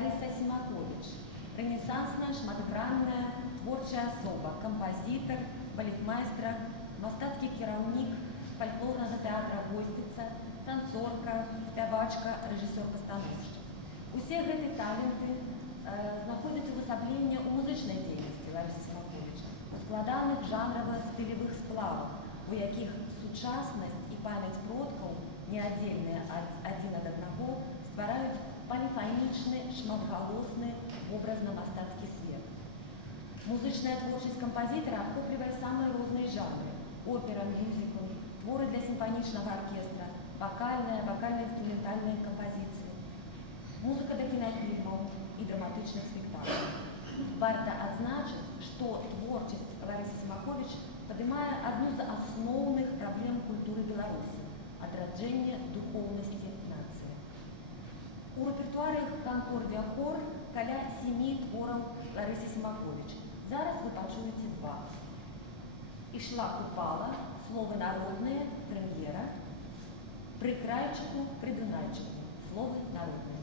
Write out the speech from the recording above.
Лариса Сімакович, ренесансная, шматгранная, творчая особа, композитор, балетмайстра, мастацкі кіраўнік фальклорнага тэатра «Гостица», танцорка, спявачка, рэжысёр-пастаноўшчык. Усе гэтыя таленты знаходзяць увасабленне ў музычнай дзейнасці Ларысы Сімаковича, у складаных жанрава-стылевых сплавах, у якіх сучаснасць і памяць продкаў, неаддзельныя адзін ад аднаго, ствараюць полифонічны, шматгалосны, образна-мастацкі свет. Музычная творчасць кампазітара ахоплівае самыя розныя жанры: опера, мюзикл, творы для сімфанічнага аркестра, вакальна-інструментальныя кампазіцыі, музыка для кінафільмаў і драматычных спектакляў. Варта адзначыць, што творчасць Ларысы Сімакович падымае адну з асноўных праблем культуры Беларусі – адраджэнне духоўнасці нацыі. У рэпертуары «Канкордия хор» каля 7 твораў Ларысы Сімакович. Зараз вы пачуеце 2. «Ішла купала», словы народныя, прэм'ера, «Пры крайчыку, пры Дунайчыку», словы народныя.